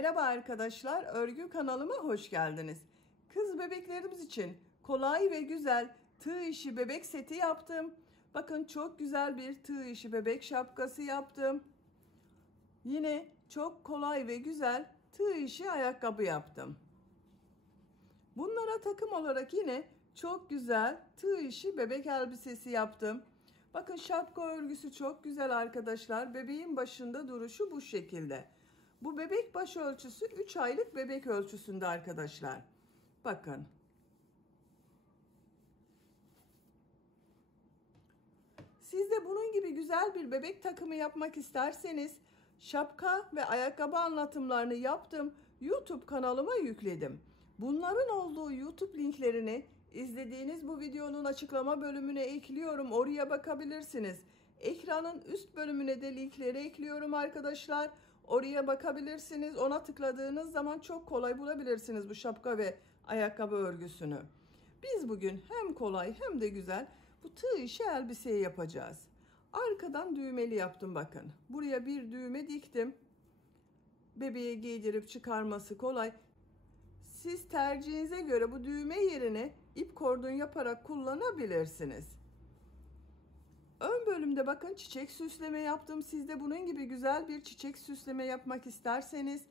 Merhaba arkadaşlar, örgü kanalıma hoş geldiniz. Kız bebeklerimiz için kolay ve güzel tığ işi bebek seti yaptım. Bakın çok güzel bir tığ işi bebek şapkası yaptım. Yine çok kolay ve güzel tığ işi ayakkabı yaptım. Bunlara takım olarak yine çok güzel tığ işi bebek elbisesi yaptım. Bakın şapka örgüsü çok güzel arkadaşlar. Bebeğin başında duruşu bu şekilde. Bu bebek baş ölçüsü 3 aylık bebek ölçüsünde arkadaşlar. Bakın. Siz de bunun gibi güzel bir bebek takımı yapmak isterseniz şapka ve ayakkabı anlatımlarını yaptım. YouTube kanalıma yükledim. Bunların olduğu YouTube linklerini izlediğiniz bu videonun açıklama bölümüne ekliyorum. Oraya bakabilirsiniz. Ekranın üst bölümüne de linkleri ekliyorum arkadaşlar. Oraya bakabilirsiniz. Ona tıkladığınız zaman çok kolay bulabilirsiniz bu şapka ve ayakkabı örgüsünü. Biz bugün hem kolay hem de güzel bu tığ işi elbiseyi yapacağız. Arkadan düğmeli yaptım bakın. Buraya bir düğme diktim. Bebeğe giydirip çıkarması kolay. Siz tercihinize göre bu düğme yerine ip kordon yaparak kullanabilirsiniz. Ön bölümde bakın çiçek süsleme yaptım. Siz de bunun gibi güzel bir çiçek süsleme yapmak isterseniz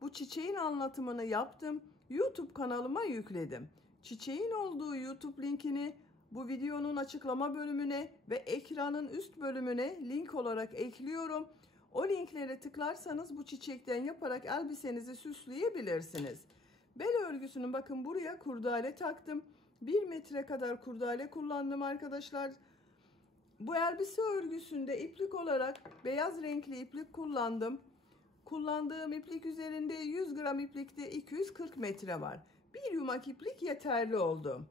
bu çiçeğin anlatımını yaptım. YouTube kanalıma yükledim. Çiçeğin olduğu YouTube linkini bu videonun açıklama bölümüne ve ekranın üst bölümüne link olarak ekliyorum. O linklere tıklarsanız bu çiçekten yaparak elbisenizi süsleyebilirsiniz. Bel örgüsünün bakın buraya kurdale taktım. 1 metre kadar kurdale kullandım arkadaşlar. Bu elbise örgüsünde iplik olarak beyaz renkli iplik kullandım. Kullandığım iplik üzerinde 100 gram iplikte 240 metre var. Bir yumak iplik yeterli oldu.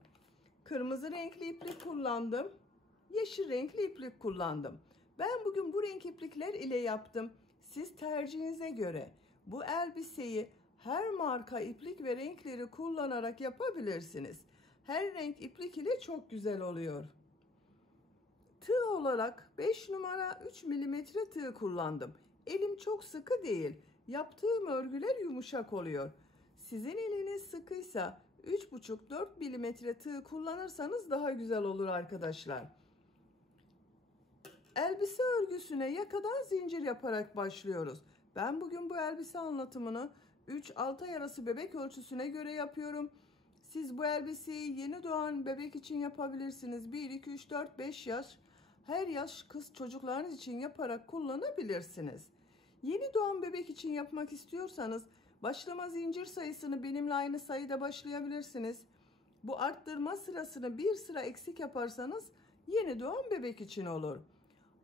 Kırmızı renkli iplik kullandım. Yeşil renkli iplik kullandım. Ben bugün bu renk iplikler ile yaptım. Siz tercihinize göre bu elbiseyi her marka iplik ve renkleri kullanarak yapabilirsiniz. Her renk iplik ile çok güzel oluyor. Tığ olarak 5 numara 3 milimetre tığ kullandım. Elim çok sıkı değil. Yaptığım örgüler yumuşak oluyor. Sizin eliniz sıkıysa 3,5-4 milimetre tığ kullanırsanız daha güzel olur arkadaşlar. Elbise örgüsüne yakadan zincir yaparak başlıyoruz. Ben bugün bu elbise anlatımını 3-6 ay arası bebek ölçüsüne göre yapıyorum. Siz bu elbiseyi yeni doğan bebek için yapabilirsiniz. 1, 2, 3, 4, 5 yaş. Her yaş kız çocuklarınız için yaparak kullanabilirsiniz. Yeni doğan bebek için yapmak istiyorsanız başlama zincir sayısını benimle aynı sayıda başlayabilirsiniz. Bu arttırma sırasını bir sıra eksik yaparsanız yeni doğan bebek için olur.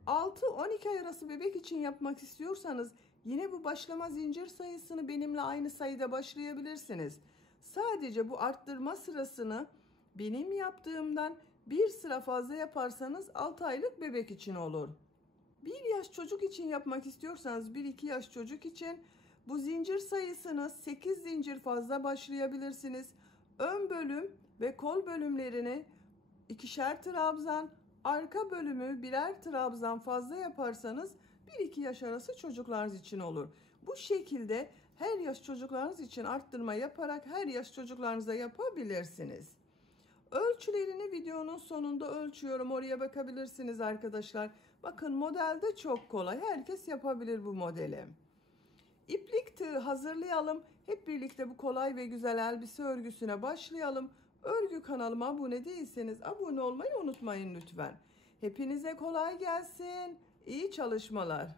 6-12 ay arası bebek için yapmak istiyorsanız yine bu başlama zincir sayısını benimle aynı sayıda başlayabilirsiniz. Sadece bu arttırma sırasını benim yaptığımdan bir sıra fazla yaparsanız 6 aylık bebek için olur. 1 yaş çocuk için yapmak istiyorsanız 1-2 yaş çocuk için bu zincir sayısını 8 zincir fazla başlayabilirsiniz. Ön bölüm ve kol bölümlerini 2'şer trabzan, arka bölümü birer trabzan fazla yaparsanız 1-2 yaş arası çocuklarınız için olur. Bu şekilde her yaş çocuklarınız için arttırma yaparak her yaş çocuklarınıza yapabilirsiniz. Ölçülerini videonun sonunda ölçüyorum. Oraya bakabilirsiniz arkadaşlar. Bakın model de çok kolay. Herkes yapabilir bu modeli. İplik tığ hazırlayalım. Hep birlikte bu kolay ve güzel elbise örgüsüne başlayalım. Örgü kanalıma abone değilseniz abone olmayı unutmayın lütfen. Hepinize kolay gelsin. İyi çalışmalar.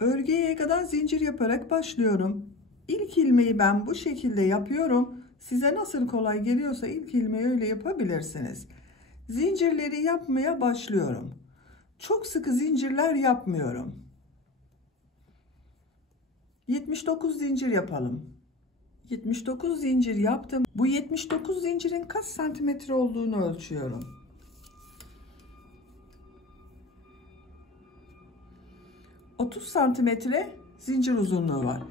Örgüye yakadan zincir yaparak başlıyorum. İlk ilmeği ben bu şekilde yapıyorum. Size nasıl kolay geliyorsa ilk ilmeği öyle yapabilirsiniz. Zincirleri yapmaya başlıyorum. Çok sıkı zincirler yapmıyorum. 79 zincir yapalım. 79 zincir yaptım. Bu 79 zincirin kaç santimetre olduğunu ölçüyorum. 30 santimetre zincir uzunluğu var.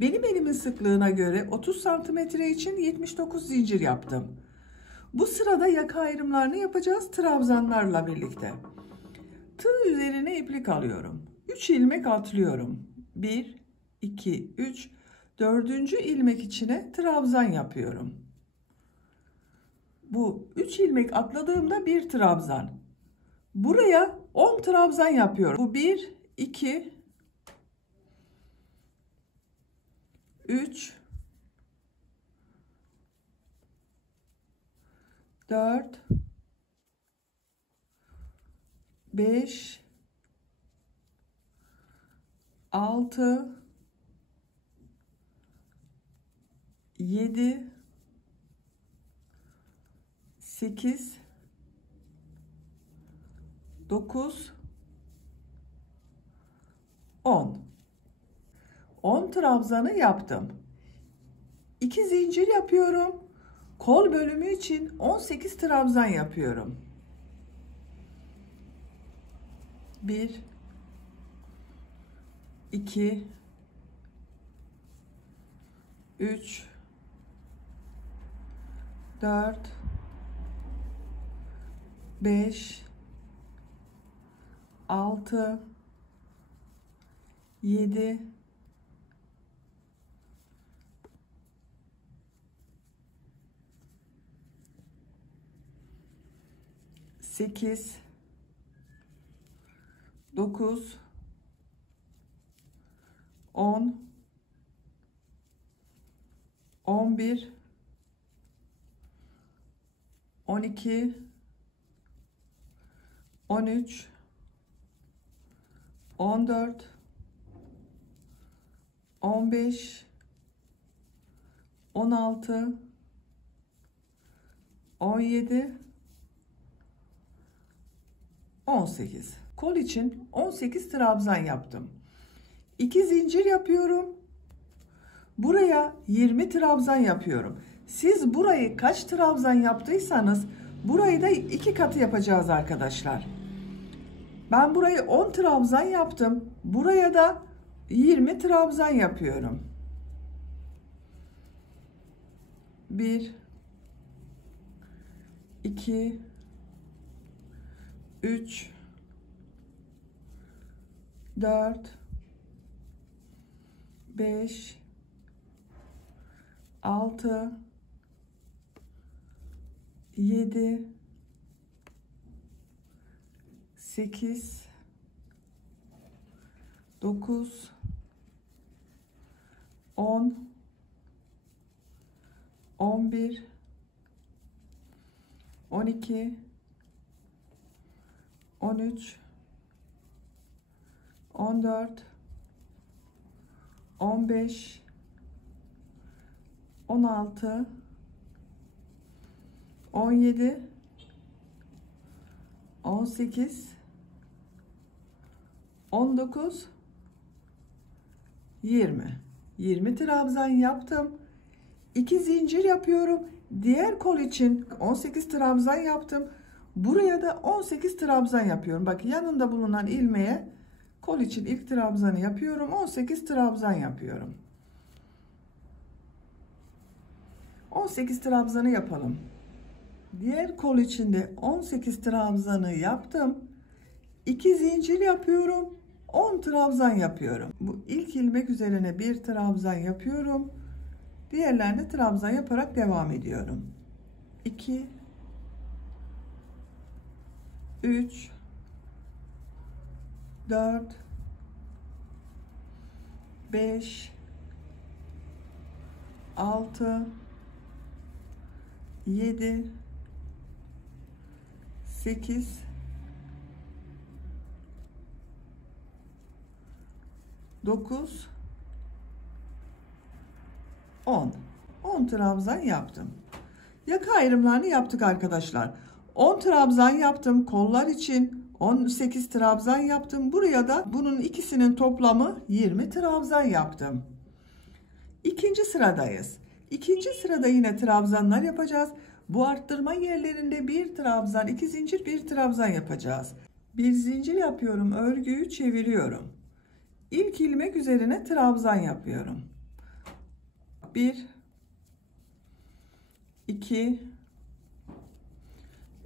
Benim elimin sıklığına göre 30 santimetre için 79 zincir yaptım. Bu sırada yaka ayrımlarını yapacağız trabzanlarla birlikte. üzerine iplik alıyorum. 3 ilmek atlıyorum. 1, 2, 3. Dördüncü ilmek içine trabzan yapıyorum. Bu 3 ilmek atladığımda bir trabzan. Buraya 10 trabzan yapıyorum. Bu 1, 2, 3, 4, 5, 6, 7, 8, 9, 10. 10 trabzanı yaptım. 2 zincir yapıyorum. Kol bölümü için 18 trabzan yapıyorum. 1, 2, 3, 4, 5, 6, 7, 8, 9, 10, 11, 12, 13, 14, 15, 16, 17, 18. Kol için 18 trabzan yaptım. 2 zincir yapıyorum. Buraya 20 trabzan yapıyorum. Siz burayı kaç trabzan yaptıysanız burayı da 2 katı yapacağız arkadaşlar. Ben burayı 10 trabzan yaptım. Buraya da 20 trabzan yapıyorum. 1, 2, 3, 4, 5, 6, 7, 8, 9, 10, 11, 12, 13, 14, 15, 16, 17, 18, 19, 20. 20 trabzan yaptım. 2 zincir yapıyorum. Diğer kol için 18 trabzan yaptım. Buraya da 18 trabzan yapıyorum. Bak yanında bulunan ilmeğe kol için ilk trabzanı yapıyorum. 18 trabzan yapıyorum. 18 trabzanı yapalım. Diğer kol içinde 18 trabzanı yaptım. 2 zincir yapıyorum. 10 trabzan yapıyorum. Bu ilk ilmek üzerine bir trabzan yapıyorum. Diğerlerine trabzan yaparak devam ediyorum. 2, 3, 4, 5, 6, 7, 8, 9, 10. 10 trabzan yaptım. Yaka ayrımlarını yaptık arkadaşlar. 10 trabzan yaptım. Kollar için 18 trabzan yaptım. Buraya da bunun ikisinin toplamı 20 trabzan yaptım. İkinci sıradayız. İkinci sırada yine trabzanlar yapacağız. Bu arttırma yerlerinde bir trabzan, 2 zincir, bir trabzan yapacağız. Bir zincir yapıyorum. Örgüyü çeviriyorum. İlk ilmek üzerine trabzan yapıyorum. 1, 2,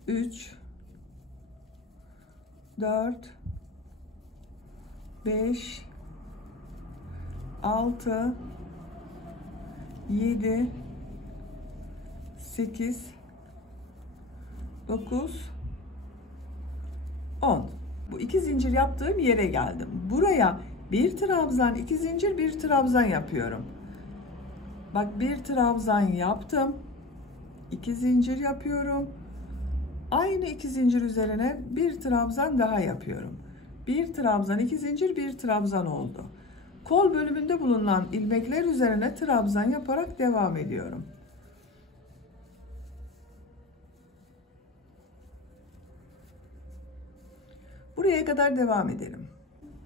3, 4, 5, 6, 7, 8, 9, 10. Bu 2 zincir yaptığım yere geldim. Buraya bir trabzan, 2 zincir, bir trabzan yapıyorum. Bak, bir trabzan yaptım. 2 zincir yapıyorum. Aynı 2 zincir üzerine bir trabzan daha yapıyorum. Bir trabzan, 2 zincir, bir trabzan oldu. Kol bölümünde bulunan ilmekler üzerine trabzan yaparak devam ediyorum. Buraya kadar devam edelim.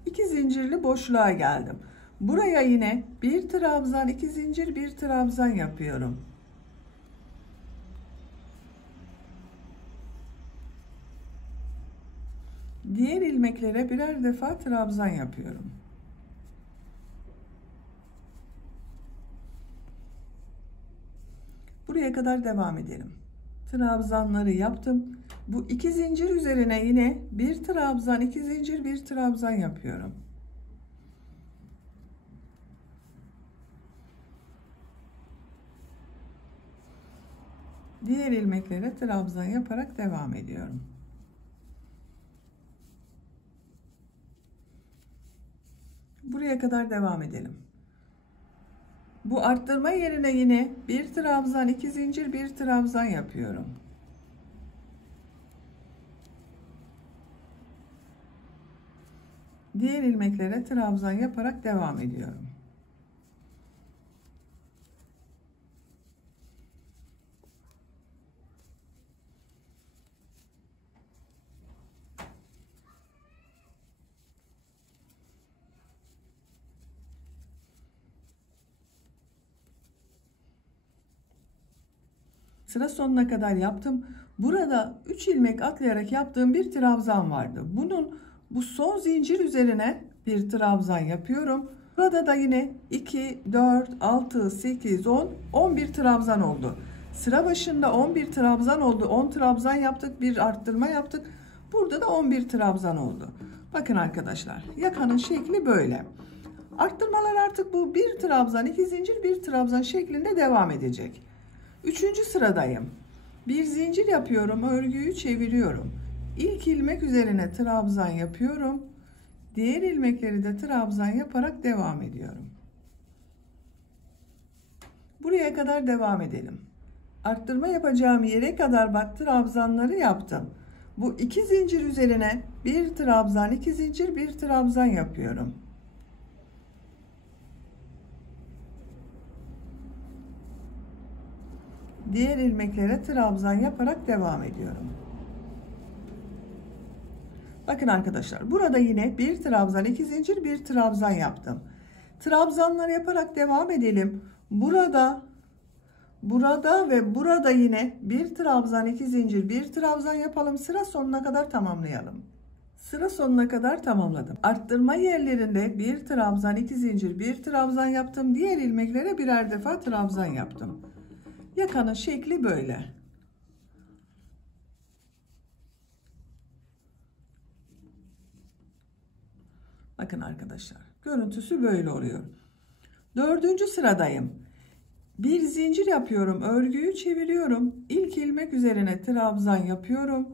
2 zincirli boşluğa geldim. Buraya yine bir trabzan, 2 zincir, bir trabzan yapıyorum. Diğer ilmeklere birer defa trabzan yapıyorum. Buraya kadar devam edelim. Trabzanları yaptım. Bu 2 zincir üzerine yine bir trabzan, 2 zincir, bir trabzan yapıyorum. Diğer ilmeklere trabzan yaparak devam ediyorum. Buraya kadar devam edelim. Bu arttırma yerine yine bir trabzan, 2 zincir, bir trabzan yapıyorum. Diğer ilmeklere trabzan yaparak devam ediyorum. Sıra sonuna kadar yaptım. Burada 3 ilmek atlayarak yaptığım bir trabzan vardı. Bu son zincir üzerine bir trabzan yapıyorum. Burada da yine 2, 4, 6, 8, 10, 11 trabzan oldu. Sıra başında 11 trabzan oldu. 10 trabzan yaptık, bir arttırma yaptık. Burada da 11 trabzan oldu. Bakın arkadaşlar, yakanın şekli böyle. Arttırmalar artık bu bir trabzan, 2 zincir, bir trabzan şeklinde devam edecek. 3. sıradayım. Bir zincir yapıyorum, örgüyü çeviriyorum. İlk ilmek üzerine trabzan yapıyorum. Diğer ilmekleri de trabzan yaparak devam ediyorum. Buraya kadar devam edelim. Arttırma yapacağım yere kadar bak, trabzanları yaptım. Bu 2 zincir üzerine bir trabzan, 2 zincir, bir trabzan yapıyorum. Diğer ilmeklere trabzan yaparak devam ediyorum. Bakın arkadaşlar, burada yine bir trabzan, 2 zincir, bir trabzan yaptım. Trabzanlar yaparak devam edelim. Burada ve burada yine bir trabzan, 2 zincir, bir trabzan yapalım. Sıra sonuna kadar tamamlayalım. Sıra sonuna kadar tamamladım. Arttırma yerlerinde bir trabzan, 2 zincir, bir trabzan yaptım. Diğer ilmeklere birer defa trabzan yaptım. Yakanın şekli böyle. Bakın arkadaşlar, görüntüsü böyle oluyor. 4. sıradayım. Bir zincir yapıyorum, örgüyü çeviriyorum. İlk ilmek üzerine trabzan yapıyorum.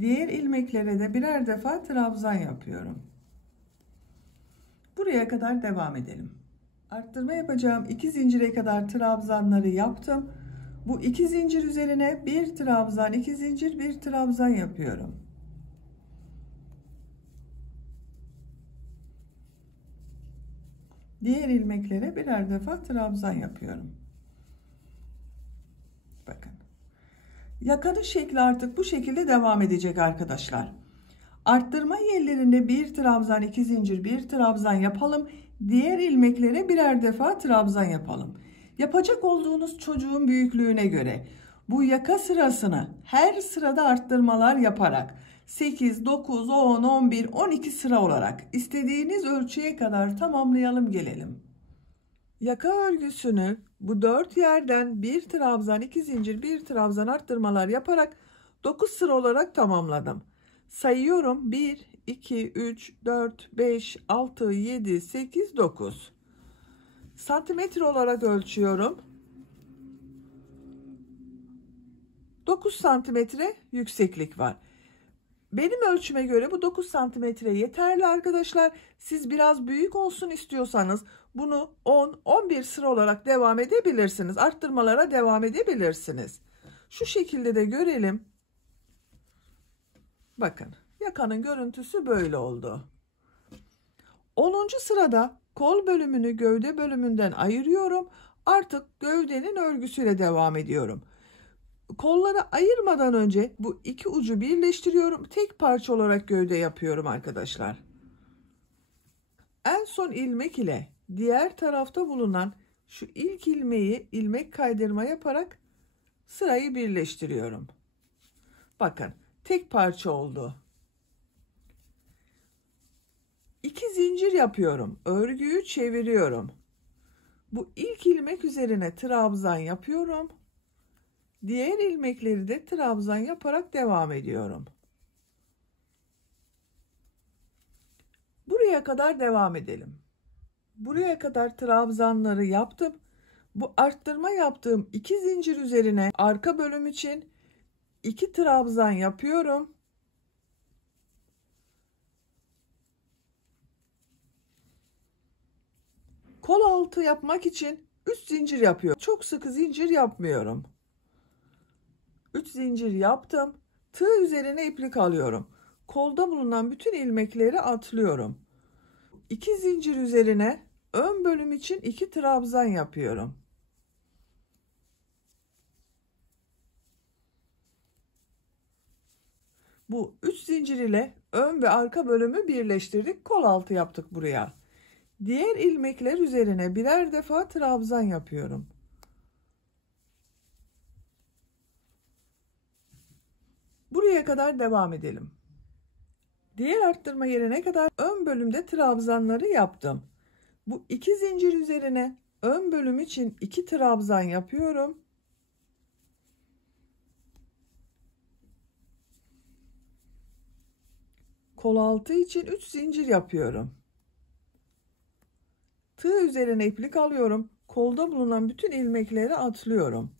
Diğer ilmeklere de birer defa trabzan yapıyorum. Buraya kadar devam edelim. Arttırma yapacağım 2 zincire kadar trabzanları yaptım. Bu 2 zincir üzerine bir trabzan, 2 zincir, bir trabzan yapıyorum. Diğer ilmeklere birer defa trabzan yapıyorum. Bakın. Yakanın şekli artık bu şekilde devam edecek arkadaşlar. Arttırma yerlerinde bir trabzan, 2 zincir, bir trabzan yapalım. Diğer ilmeklere birer defa trabzan yapalım. Yapacak olduğunuz çocuğun büyüklüğüne göre bu yaka sırasını her sırada arttırmalar yaparak 8, 9, 10, 11, 12 sıra olarak istediğiniz ölçüye kadar tamamlayalım gelelim. Yaka örgüsünü bu 4 yerden bir trabzan, 2 zincir, bir trabzan arttırmalar yaparak 9 sıra olarak tamamladım. Sayıyorum. 1, 2, 3, 4, 5, 6, 7, 8, 9. Santimetre olarak ölçüyorum. 9 santimetre yükseklik var. Benim ölçüme göre bu 9 santimetre yeterli arkadaşlar. Siz biraz büyük olsun istiyorsanız bunu 10-11 sıra olarak devam edebilirsiniz. Arttırmalara devam edebilirsiniz. Şu şekilde de görelim. Bakın, yakanın görüntüsü böyle oldu. 10. sırada kol bölümünü gövde bölümünden ayırıyorum. Artık gövdenin örgüsüyle devam ediyorum. Kolları ayırmadan önce bu iki ucu birleştiriyorum. Tek parça olarak gövde yapıyorum arkadaşlar. En son ilmek ile diğer tarafta bulunan şu ilk ilmeği ilmek kaydırma yaparak sırayı birleştiriyorum. Bakın, tek parça oldu. 2 zincir yapıyorum. Örgüyü çeviriyorum. Bu ilk ilmek üzerine trabzan yapıyorum. Diğer ilmekleri de trabzan yaparak devam ediyorum. Buraya kadar devam edelim. Buraya kadar trabzanları yaptım. Bu arttırma yaptığım 2 zincir üzerine arka bölüm için 2 trabzan yapıyorum. Kol altı yapmak için 3 zincir yapıyorum. Çok sıkı zincir yapmıyorum. 3 zincir yaptım. Tığ üzerine iplik alıyorum. Kolda bulunan bütün ilmekleri atlıyorum. 2 zincir üzerine ön bölüm için 2 trabzan yapıyorum. Bu 3 zincir ile ön ve arka bölümü birleştirdik. Kol altı yaptık buraya. Diğer ilmekler üzerine birer defa trabzan yapıyorum. Buraya kadar devam edelim. Diğer arttırma yerine kadar ön bölümde trabzanları yaptım. Bu 2 zincir üzerine ön bölüm için 2 trabzan yapıyorum. Kol altı için 3 zincir yapıyorum. Tığ üzerine iplik alıyorum. Kolda bulunan bütün ilmekleri atlıyorum.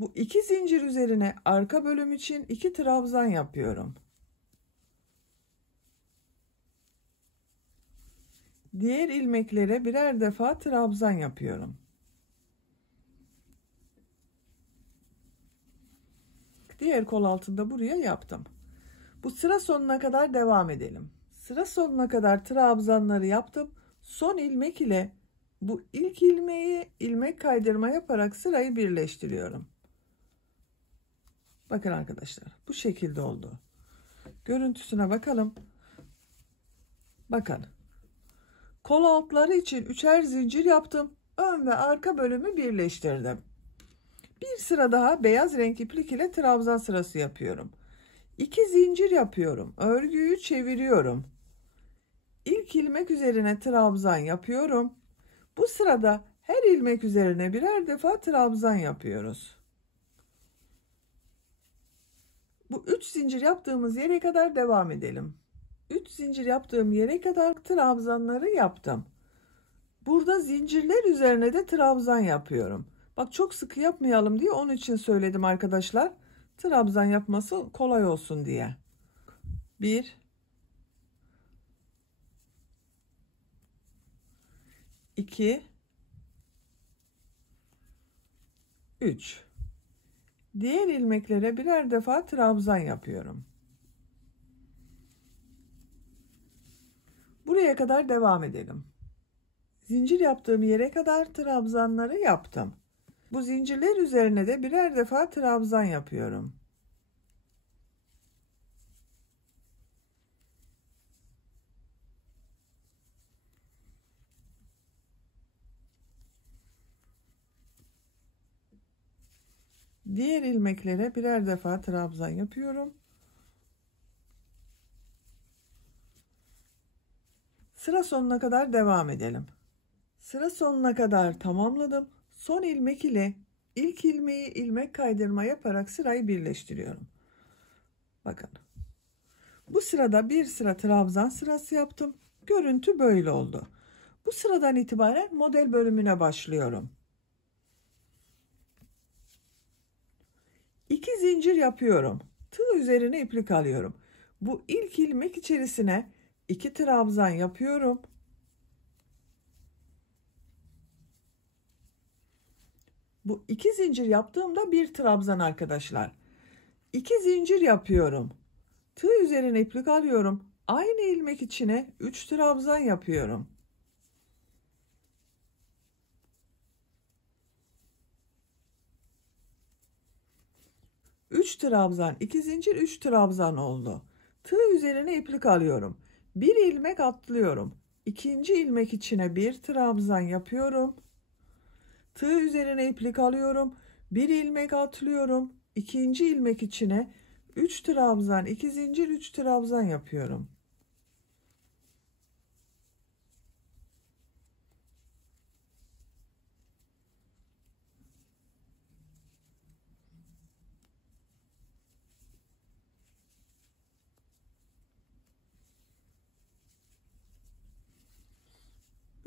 Bu 2 zincir üzerine arka bölüm için 2 trabzan yapıyorum. Diğer ilmeklere birer defa trabzan yapıyorum. Diğer kol altında buraya yaptım. Bu sıra sonuna kadar devam edelim. Sıra sonuna kadar trabzanları yaptım. Son ilmek ile bu ilk ilmeği ilmek kaydırma yaparak sırayı birleştiriyorum. Bakın arkadaşlar, bu şekilde oldu. Görüntüsüne bakalım. Bakın. Kol altları için 3'er zincir yaptım. Ön ve arka bölümü birleştirdim. Bir sıra daha beyaz renk iplik ile trabzan sırası yapıyorum. 2 zincir yapıyorum. Örgüyü çeviriyorum. İlk ilmek üzerine trabzan yapıyorum. Bu sırada her ilmek üzerine birer defa trabzan yapıyoruz. Bu 3 zincir yaptığımız yere kadar devam edelim. 3 zincir yaptığım yere kadar trabzanları yaptım. Burada zincirler üzerine de trabzan yapıyorum. Bak, çok sıkı yapmayalım diye onun için söyledim arkadaşlar. Trabzan yapması kolay olsun diye. 1 2 3. Diğer ilmeklere birer defa trabzan yapıyorum. Buraya kadar devam edelim. Zincir yaptığım yere kadar trabzanları yaptım. Bu zincirler üzerine de birer defa trabzan yapıyorum. Diğer ilmeklere birer defa trabzan yapıyorum. Sıra sonuna kadar devam edelim. Sıra sonuna kadar tamamladım. Son ilmek ile ilk ilmeği ilmek kaydırma yaparak sırayı birleştiriyorum. Bakın. Bu sırada bir sıra trabzan sırası yaptım. Görüntü böyle oldu. Bu sıradan itibaren model bölümüne başlıyorum. 2 zincir yapıyorum. Tığ üzerine iplik alıyorum. Bu ilk ilmek içerisine 2 trabzan yapıyorum. Bu 2 zincir yaptığımda bir trabzan arkadaşlar. 2 zincir yapıyorum. Tığ üzerine iplik alıyorum. Aynı ilmek içine 3 trabzan yapıyorum. Üç trabzan, 2 zincir, 3 trabzan oldu. Tığ üzerine iplik alıyorum. Bir ilmek atlıyorum. İkinci ilmek içine bir trabzan yapıyorum. Tığ üzerine iplik alıyorum. Bir ilmek atlıyorum. İkinci ilmek içine 3 trabzan, 2 zincir, 3 trabzan yapıyorum.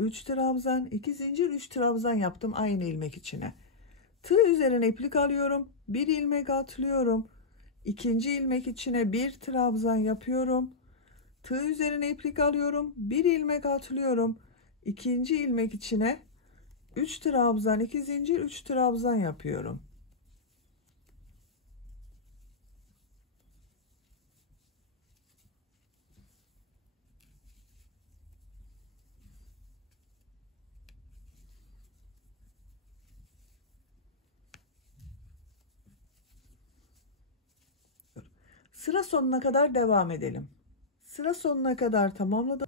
Üç trabzan, 2 zincir, 3 trabzan yaptım aynı ilmek içine. Tığ üzerine iplik alıyorum. Bir ilmek atlıyorum. İkinci ilmek içine bir trabzan yapıyorum. Tığ üzerine iplik alıyorum. Bir ilmek atlıyorum. İkinci ilmek içine 3 trabzan, 2 zincir, 3 trabzan yapıyorum. Sıra sonuna kadar devam edelim. Sıra sonuna kadar tamamladım.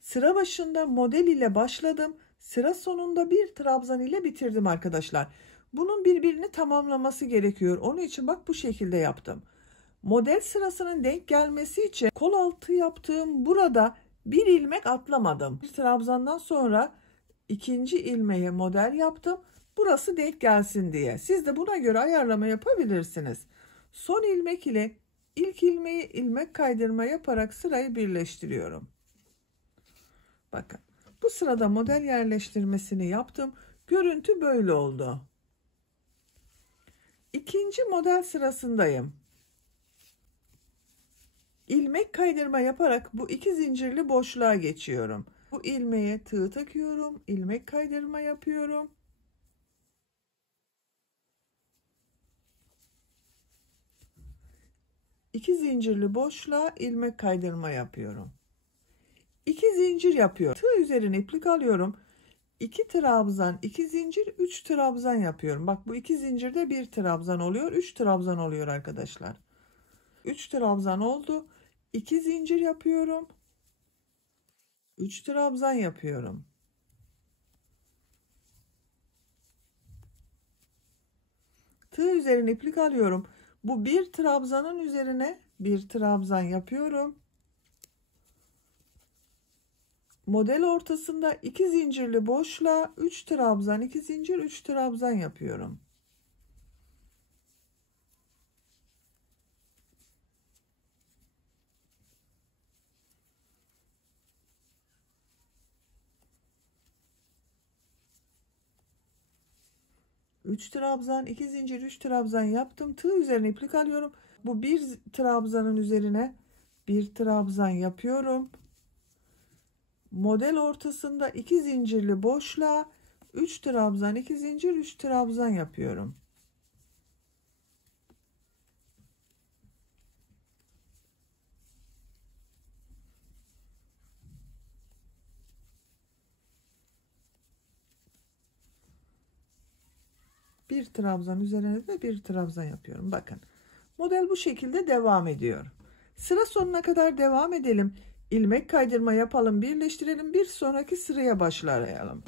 Sıra başında model ile başladım. Sıra sonunda bir trabzan ile bitirdim arkadaşlar. Bunun birbirini tamamlaması gerekiyor. Onun için bak bu şekilde yaptım. Model sırasının denk gelmesi için kol altı yaptığım burada bir ilmek atlamadım. Bir trabzandan sonra ikinci ilmeğe model yaptım. Burası denk gelsin diye. Siz de buna göre ayarlama yapabilirsiniz. Son ilmek ile ilk ilmeği ilmek kaydırma yaparak sırayı birleştiriyorum. Bakın bu sırada model yerleştirmesini yaptım. Görüntü böyle oldu. İkinci model sırasındayım. İlmek kaydırma yaparak bu iki zincirli boşluğa geçiyorum. Bu ilmeğe tığ takıyorum, ilmek kaydırma yapıyorum. İki zincirli boşluğa ilmek kaydırma yapıyorum. 2 zincir yapıyorum. Tığ üzerine iplik alıyorum. 2 trabzan, 2 zincir, 3 trabzan yapıyorum. Bak bu 2 zincirde 1 trabzan oluyor, 3 trabzan oluyor arkadaşlar. 3 trabzan oldu. 2 zincir yapıyorum. 3 trabzan yapıyorum. Tığ üzerine iplik alıyorum. Bu bir trabzanın üzerine bir trabzan yapıyorum. Model ortasında 2 zincirli boşluğa 3 trabzan, 2 zincir, 3 trabzan yapıyorum. Üç trabzan, 2 zincir, 3 trabzan yaptım. Tığ üzerine iplik alıyorum. Bu bir trabzanın üzerine bir trabzan yapıyorum. Model ortasında 2 zincirli boşluğa 3 trabzan, 2 zincir, 3 trabzan yapıyorum. Bir trabzan üzerine de bir trabzan yapıyorum. Bakın. Model bu şekilde devam ediyor. Sıra sonuna kadar devam edelim. İlmek kaydırma yapalım, birleştirelim. Bir sonraki sıraya başlayalım.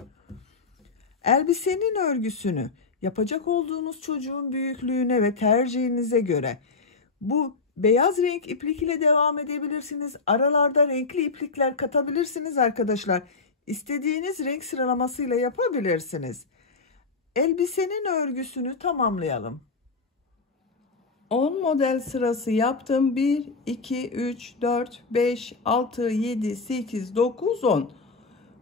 Elbisenin örgüsünü yapacak olduğunuz çocuğun büyüklüğüne ve tercihinize göre bu beyaz renk iplik ile devam edebilirsiniz. Aralarda renkli iplikler katabilirsiniz arkadaşlar. İstediğiniz renk sıralamasıyla yapabilirsiniz. Elbisenin örgüsünü tamamlayalım. 10 model sırası yaptım. 1, 2, 3, 4, 5, 6, 7, 8, 9, 10.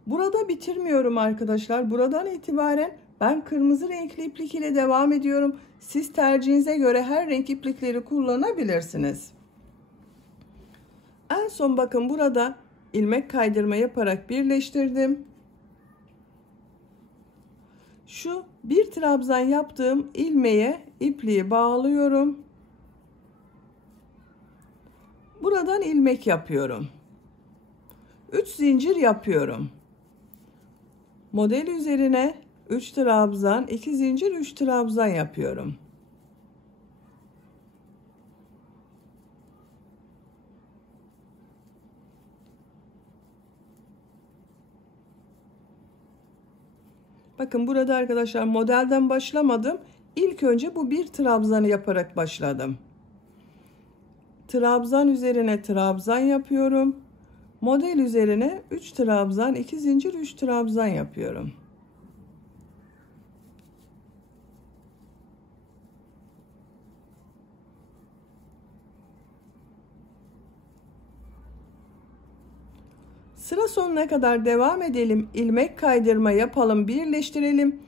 Burada bitirmiyorum arkadaşlar. Buradan itibaren ben kırmızı renkli iplik ile devam ediyorum. Siz tercihinize göre her renk iplikleri kullanabilirsiniz. En son bakın burada ilmek kaydırma yaparak birleştirdim. Şu bir trabzan yaptığım ilmeğe ipliği bağlıyorum. Buradan ilmek yapıyorum. 3 zincir yapıyorum. Model üzerine 3 trabzan, 2 zincir, 3 trabzan yapıyorum. Bakın burada arkadaşlar modelden başlamadım. İlk önce bu bir trabzanı yaparak başladım. Trabzan üzerine trabzan yapıyorum. Model üzerine 3 trabzan, 2 zincir, 3 trabzan yapıyorum. Sıra sonuna kadar devam edelim. İlmek kaydırma yapalım, birleştirelim.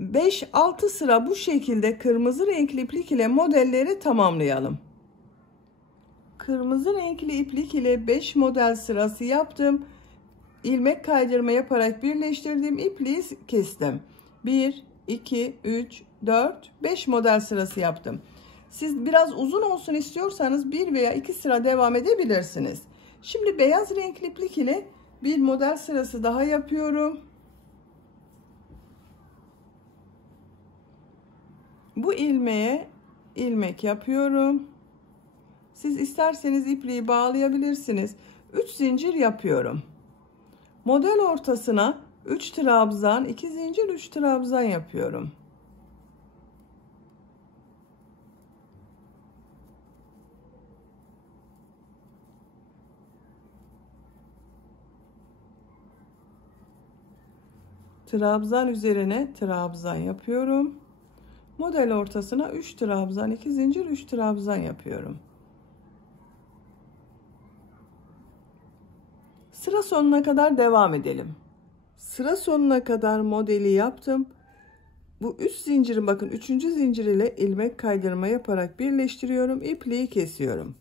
5-6 sıra bu şekilde kırmızı renkli iplik ile modelleri tamamlayalım. Kırmızı renkli iplik ile 5 model sırası yaptım. İlmek kaydırma yaparak birleştirdiğim ipliği kestim. 1, 2, 3, 4, 5 model sırası yaptım. Siz biraz uzun olsun istiyorsanız 1 veya 2 sıra devam edebilirsiniz. Şimdi beyaz renkli iplik ile bir model sırası daha yapıyorum. Bu ilmeğe ilmek yapıyorum. Siz isterseniz ipliği bağlayabilirsiniz. 3 zincir yapıyorum. Model ortasına 3 trabzan, 2 zincir, 3 trabzan yapıyorum. Trabzan üzerine trabzan yapıyorum. Model ortasına 3 trabzan, 2 zincir, 3 trabzan yapıyorum. Sıra sonuna kadar devam edelim. Sıra sonuna kadar modeli yaptım. Bu 3 zincirin bakın 3. zincir ile ilmek kaydırma yaparak birleştiriyorum. İpliği kesiyorum.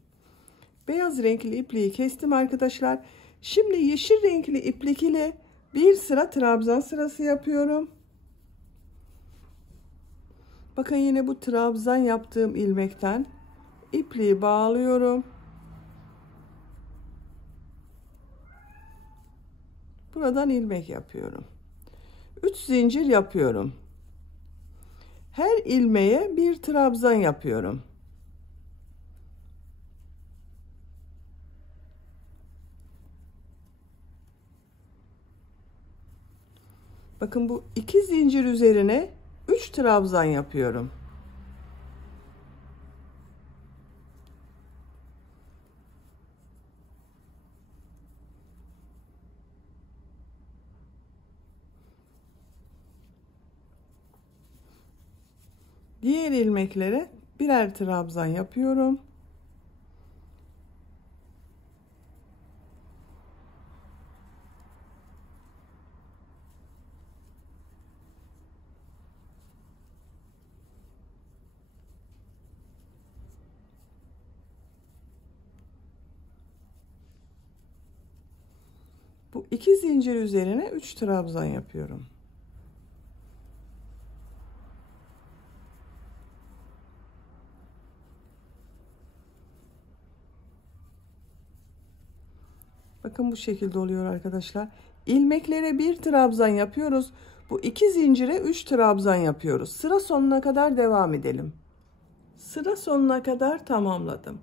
Beyaz renkli ipliği kestim arkadaşlar. Şimdi yeşil renkli iplik ile bir sıra trabzan sırası yapıyorum. Bakın yine bu trabzan yaptığım ilmekten ipliği bağlıyorum. Buradan ilmek yapıyorum. 3 zincir yapıyorum. Her ilmeğe bir trabzan yapıyorum. Bakın bu 2 zincir üzerine 3 trabzan yapıyorum. Diğer ilmeklere birer trabzan yapıyorum. Bu 2 zincir üzerine 3 trabzan yapıyorum. Bakın bu şekilde oluyor arkadaşlar. İlmeklere bir trabzan yapıyoruz. Bu 2 zincire 3 trabzan yapıyoruz. Sıra sonuna kadar devam edelim. Sıra sonuna kadar tamamladım.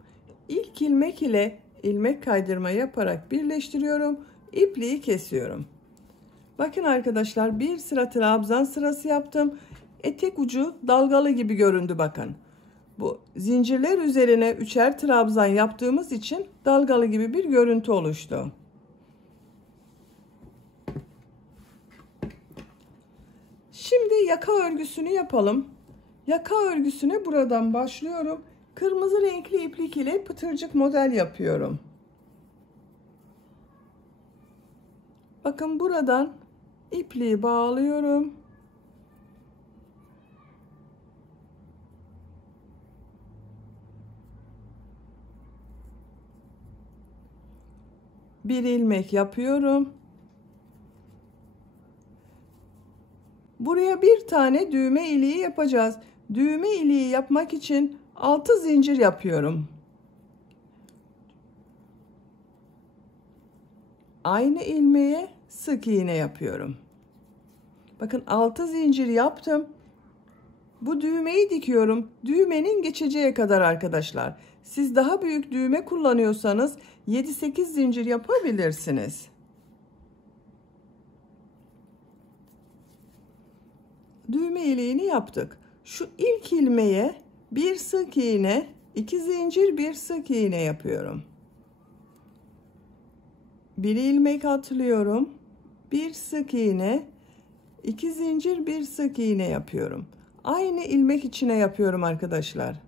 İlk ilmek ile ilmek kaydırma yaparak birleştiriyorum. İpliği kesiyorum. Bakın arkadaşlar bir sıra trabzan sırası yaptım. Etek ucu dalgalı gibi göründü bakın. Bu zincirler üzerine üçer trabzan yaptığımız için dalgalı gibi bir görüntü oluştu. Şimdi yaka örgüsünü yapalım. Yaka örgüsüne buradan başlıyorum. Kırmızı renkli iplik ile pıtırcık model yapıyorum. Bakın buradan ipliği bağlıyorum. Bir ilmek yapıyorum. Buraya bir tane düğme iliği yapacağız. Düğme iliği yapmak için 6 zincir yapıyorum. Aynı ilmeğe sık iğne yapıyorum. Bakın 6 zincir yaptım. Bu düğmeyi dikiyorum. Düğmenin geçeceği kadar arkadaşlar. Siz daha büyük düğme kullanıyorsanız 7-8 zincir yapabilirsiniz. Düğme iliğini yaptık. Şu ilk ilmeğe bir sık iğne, 2 zincir, bir sık iğne yapıyorum. Bir ilmek atlıyorum. Bir sık iğne, 2 zincir, bir sık iğne yapıyorum. Aynı ilmek içine yapıyorum arkadaşlar.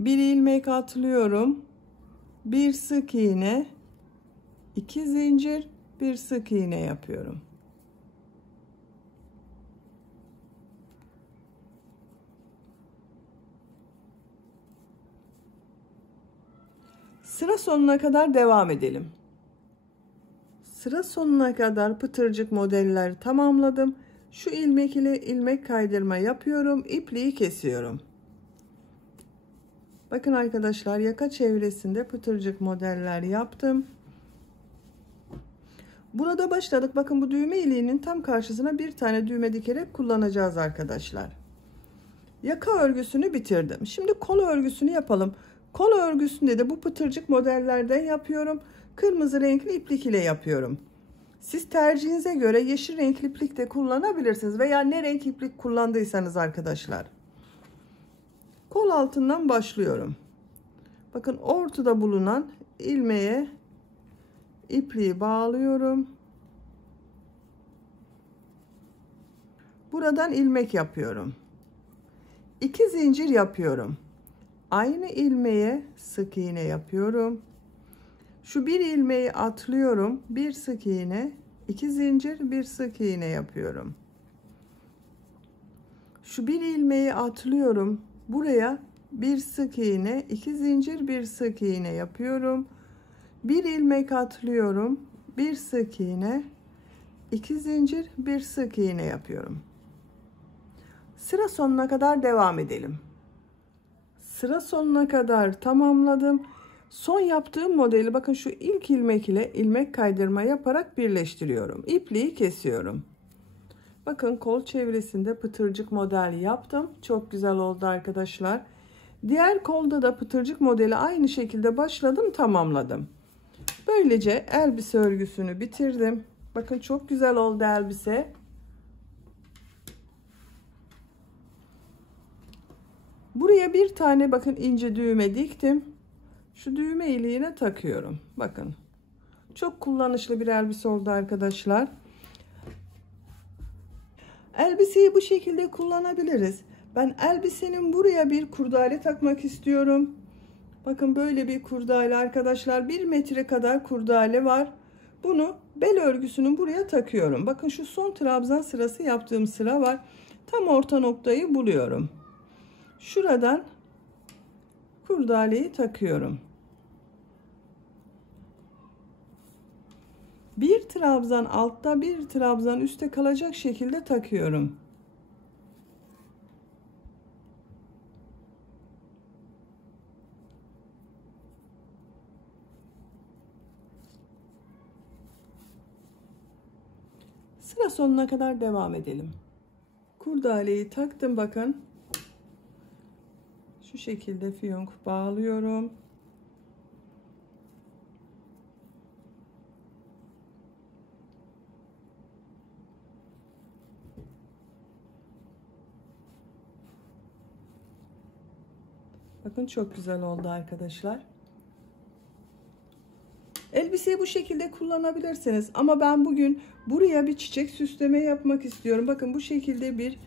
Bir ilmek atlıyorum. Bir sık iğne, 2 zincir, bir sık iğne yapıyorum. Sıra sonuna kadar devam edelim. Sıra sonuna kadar pıtırcık modelleri tamamladım. Şu ilmek ile ilmek kaydırma yapıyorum. İpliği kesiyorum. Bakın arkadaşlar, yaka çevresinde pıtırcık modeller yaptım. Burada başladık. Bakın bu düğme iliğinin tam karşısına bir tane düğme dikerek kullanacağız arkadaşlar. Yaka örgüsünü bitirdim. Şimdi kol örgüsünü yapalım. Kol örgüsünde de bu pıtırcık modellerden yapıyorum. Kırmızı renkli iplik ile yapıyorum. Siz tercihinize göre yeşil renkli iplik de kullanabilirsiniz veya ne renk iplik kullandıysanız arkadaşlar. Kol altından başlıyorum. Bakın ortada bulunan ilmeğe ipliği bağlıyorum. Buradan ilmek yapıyorum. 2 zincir yapıyorum. Aynı ilmeğe sık iğne yapıyorum. Şu bir ilmeği atlıyorum. Bir sık iğne, 2 zincir, bir sık iğne yapıyorum. Şu bir ilmeği atlıyorum. Buraya bir sık iğne, 2 zincir, bir sık iğne yapıyorum. Bir ilmek atlıyorum. Bir sık iğne, 2 zincir, bir sık iğne yapıyorum. Sıra sonuna kadar devam edelim. Sıra sonuna kadar tamamladım. Son yaptığım modeli bakın şu ilk ilmek ile ilmek kaydırma yaparak birleştiriyorum. İpliği kesiyorum. Bakın kol çevresinde pıtırcık model yaptım. Çok güzel oldu arkadaşlar. Diğer kolda da pıtırcık modeli aynı şekilde başladım, tamamladım. Böylece elbise örgüsünü bitirdim. Bakın çok güzel oldu elbise. Buraya bir tane bakın ince düğme diktim. Şu düğme iliğine takıyorum. Bakın. Çok kullanışlı bir elbise oldu arkadaşlar. Elbiseyi bu şekilde kullanabiliriz. Ben elbisenin buraya bir kurdale takmak istiyorum. Bakın böyle bir kurdale arkadaşlar. 1 metre kadar kurdale var. Bunu bel örgüsünün buraya takıyorum. Bakın şu son trabzan sırası yaptığım sıra var. Tam orta noktayı buluyorum. Şuradan kurdaleyi takıyorum. Bir trabzan altta, bir trabzan üstte kalacak şekilde takıyorum. Sıra sonuna kadar devam edelim. Kurdaleyi taktım bakın. Şu şekilde fiyonk bağlıyorum. Bakın çok güzel oldu arkadaşlar. Elbiseyi bu şekilde kullanabilirsiniz. Ama ben bugün buraya bir çiçek süsleme yapmak istiyorum. Bakın bu şekilde bir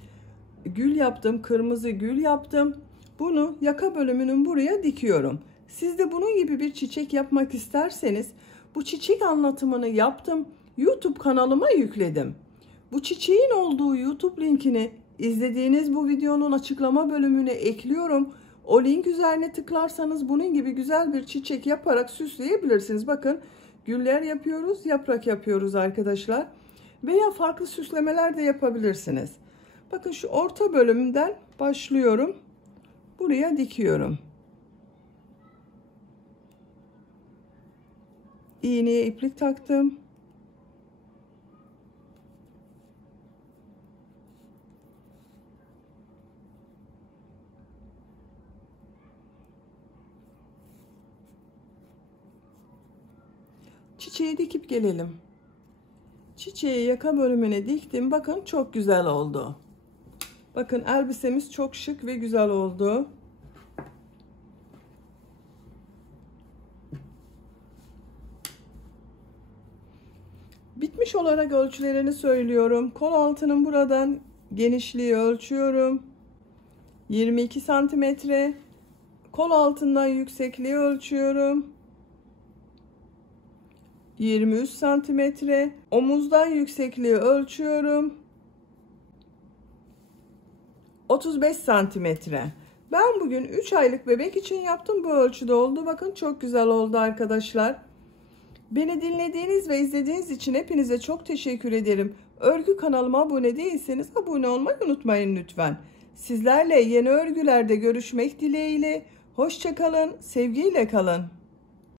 gül yaptım. Kırmızı gül yaptım. Bunu yaka bölümünün buraya dikiyorum. Siz de bunun gibi bir çiçek yapmak isterseniz bu çiçek anlatımını yaptım. YouTube kanalıma yükledim. Bu çiçeğin olduğu YouTube linkini izlediğiniz bu videonun açıklama bölümüne ekliyorum. O link üzerine tıklarsanız bunun gibi güzel bir çiçek yaparak süsleyebilirsiniz. Bakın güller yapıyoruz, yaprak yapıyoruz arkadaşlar. Veya farklı süslemeler de yapabilirsiniz. Bakın şu orta bölümden başlıyorum. Buraya dikiyorum. İğneye iplik taktım. Çiçeği dikip gelelim. Çiçeği yaka bölümüne diktim. Bakın çok güzel oldu. Bakın elbisemiz çok şık ve güzel oldu. Bitmiş olarak ölçülerini söylüyorum. Kol altının buradan genişliği ölçüyorum. 22 santimetre. Kol altından yüksekliği ölçüyorum. 23 santimetre. Omuzdan yüksekliği ölçüyorum. 35 santimetre. Ben bugün 3 aylık bebek için yaptım. Bu ölçüde oldu. Bakın çok güzel oldu arkadaşlar. Beni dinlediğiniz ve izlediğiniz için hepinize çok teşekkür ederim. Örgü kanalıma abone değilseniz abone olmayı unutmayın lütfen. Sizlerle yeni örgülerde görüşmek dileğiyle. Hoşça kalın, sevgiyle kalın.